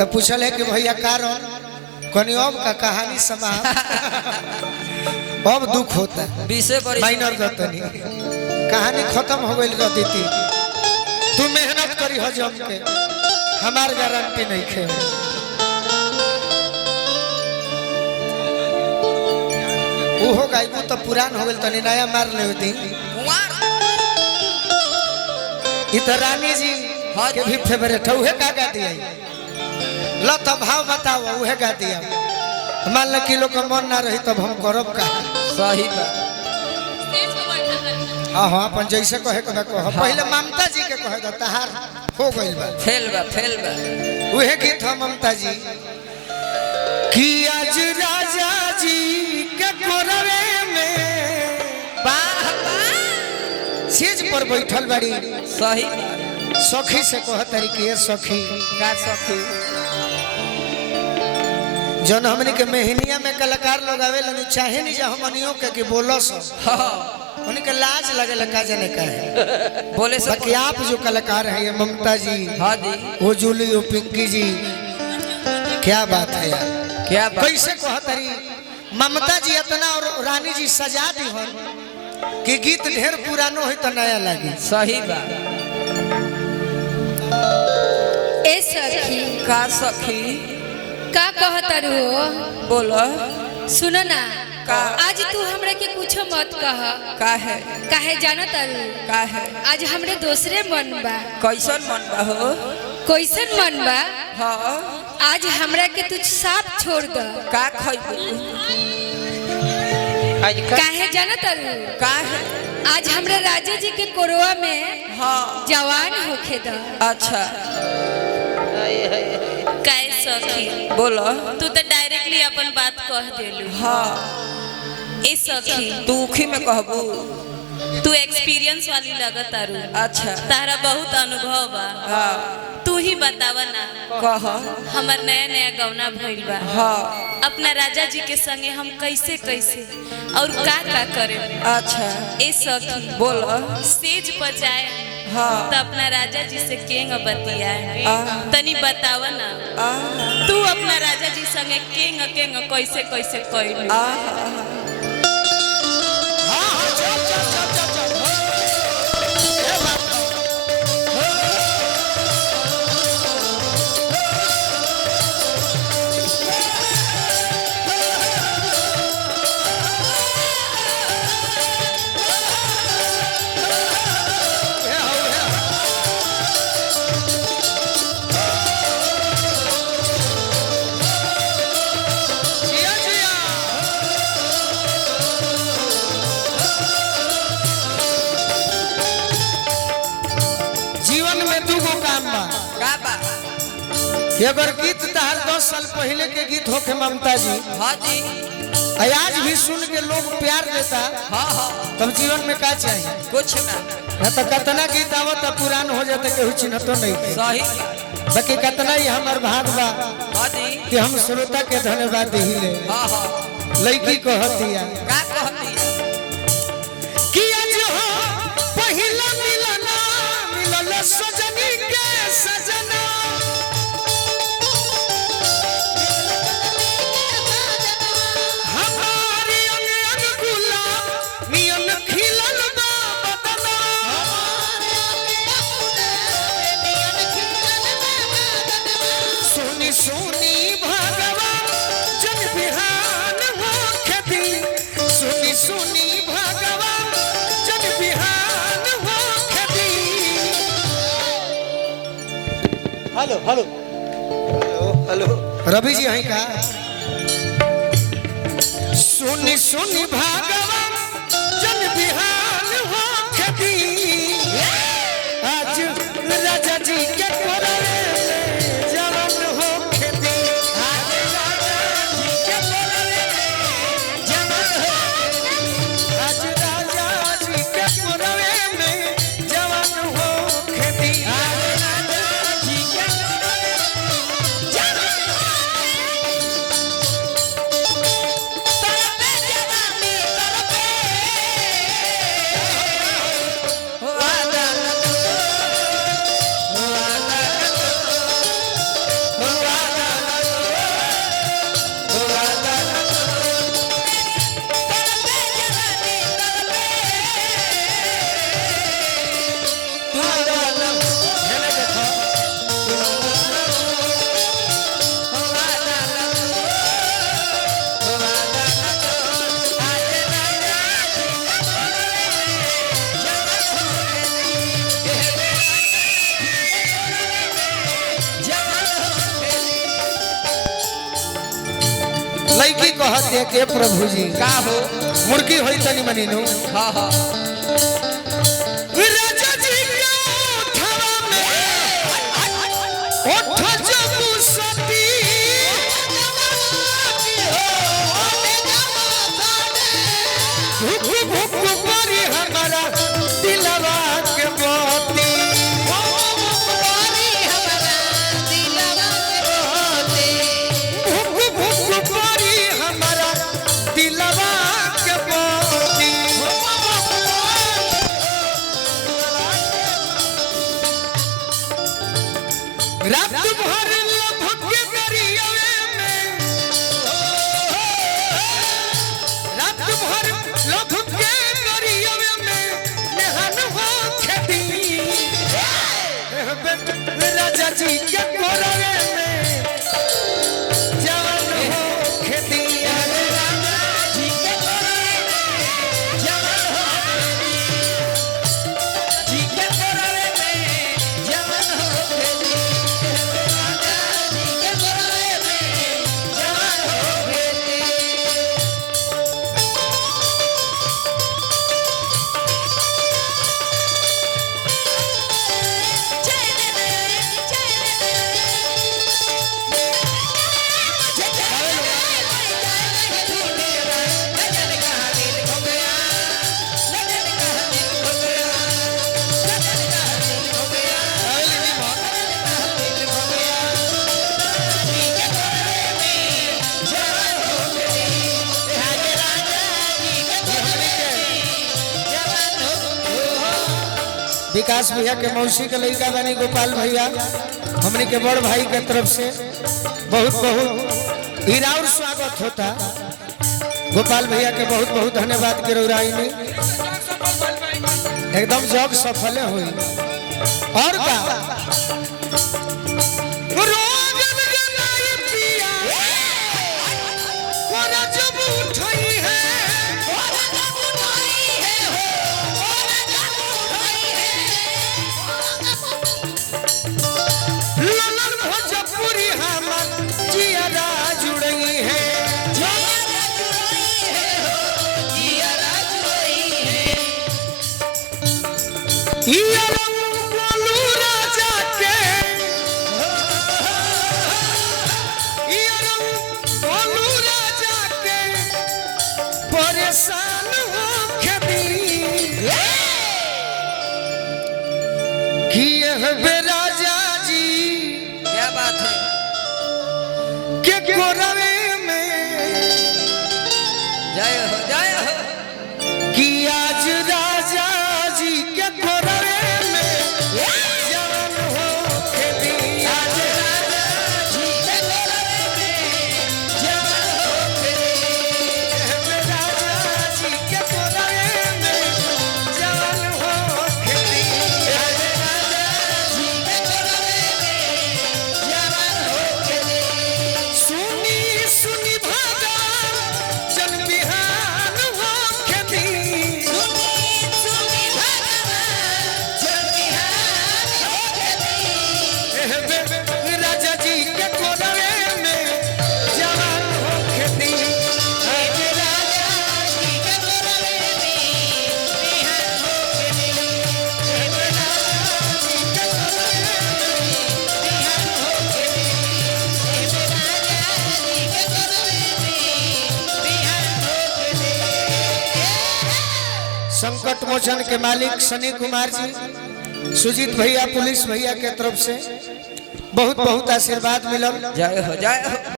तो पूछल है कि भैया कारण कनी अब का कहानी समा अब दुख होता है माइनर गतनी कहानी खत्म हो गई गति तू मेहनत करी हो जम के हमार गारंटी नहीं खे हो गायबू तो पुरान हो गई तनी नया मार ले दी रानी जी के भी फेवरेट है उहे का गा दिया लो तो भाव बताओ उहे गा दिया मान ल कि लोग का मन ना रही तब हम करब का सही बात हां हां अपन जैसे कहे के कह पहले ममता जी के कहे द तहार हो गइल बा फेल बा उहे गीत है ममता जी कि आज राजा जी के कोरवे में सेज पर बैठल बाड़ी सही सखी से कह तरीके सखी का सखी जन हमनी के मेहनिया में कलाकार लोग आवे लन चाहे नहीं जा हमनियों के कि बोलो सो उन्हीं के लाज लगे लगा जाने का है बोले सब बाकी आप जो कलाकार हैं ये ममता जी हाँ जी वो जूली वो पिंकी जी क्या बात है यार क्या बात कैसे कह तरी ममता जी इतना और रानी जी सजा दी हो कि गीत ढेर पुरानो है तो नया लगे सही बात ए सखी का सखी का कहतरू बोलो सुनो ना का आज तू हमरा के कुछो मत कह काहे काहे जाना तारू काहे आज हमरे दूसरे मन बा कैसन मन बा हो कैसन मन बा हाँ आज हमरा के तू साफ छोड़ द का खइबू काहे जाना तारू काहे आज हमरा राजा जी के कोरवा में हाँ जवान होखे द अच्छा काय सखी बोलो तू तो डायरेक्टली अपन बात कह देलू हाँ ए सखी दुखी में कहबू तू एक्सपीरियंस वाली लगत आरू अच्छा तारा बहुत अनुभव बा हाँ तू ही बतावा ना कह हमार नया नया गौना भइल बा हाँ अपना राजा जी के संगे हम कैसे कैसे और का करे अच्छा ए सखी बोलो स्टेज पर जाए हाँ तो अपना राजा जी से केंग बतिया तनी बतावा ना तू अपना राजा जी संगे केंग केंग कैसे कैसे कइलू अगर गीत तहार 10 साल पहले के गीत होके ममता जी हाँ जी आज भी सुन के लोग प्यार देता हाँ हाँ तब जीवन में का चाहिए कुछ ना तो कतना गीत आवत पुरान हो जाते केहू चिन्हतो नहीं सही बाकी कतना ही हमार भाग बा हाँ जी कि हम श्रोता के धन्यवाद दिले हाँ हाँ लड़की कहतिया का कहती कि आज हो पहिला मिलना मिलल सजनी के सजना सुनी भगवान जग बिहान हो खेती सुनी सुनी भगवान जग बिहान हो खेती hello hello hello Ravi ji हैं का सुनी सुनी भगवान जग बिहान हो खेती आज राजा जी के कोरवे लड़की कहते के प्रभु जी का हो मुर्गी होई तनी मनी नु हाँ हाँ राजा जी के ओठवा में ओठ जबू सती भुक भुक करी हमारा दिलवा के मोती भुक भुक करी हमारा दिलवा के मोती रात भर लभक के दरियावे में रात भर लभक के दरियावे में नहान हो खेती राजा जी के कोरवे में जवान हो खेती राजा जी के कोरवे में जवान हो जी के कोरवे में जवान हो खेती विकास भैया के मौसी के लड़का बनी गोपाल भैया हमने के बड़ भाई के तरफ से बहुत बहुत हीरा और स्वागत होता गोपाल भैया के बहुत बहुत धन्यवाद के रौराई में एकदम जग सफल हुई और का रोगन गनाई पिया कोरा जब उठाई है ललन भोजपुरी हमर जियारा जुड़ई है इयारा बोलू राजा के इयारा बोलू राजा के परेशान हो खेती कि यह राजा जी क्या बात है के कोरवे में जय हो कि आज राजा जी के कोरवे में जवान हो खेती आज राजा जी के कोरवे में जवान हो खेती राजा जी के कोरवे में जवान हो खेती आज राजा जी के कोरवे में जवान हो खेती सुनी सुनी भागा जन बिहान हो खेती सुनी सुनी भागा जन बिहान हो खेती राजा जी के कोरवे में जवान हो खेती आज राजा जी के कोरवे में बिहान हो खेती राजा जी के कोरवे में बिहान हो खेती संकट मोचन के मालिक सनी कुमार जी सुजीत भैया पुलिस भैया के तरफ से बहुत बहुत आशीर्वाद मिलल जय हो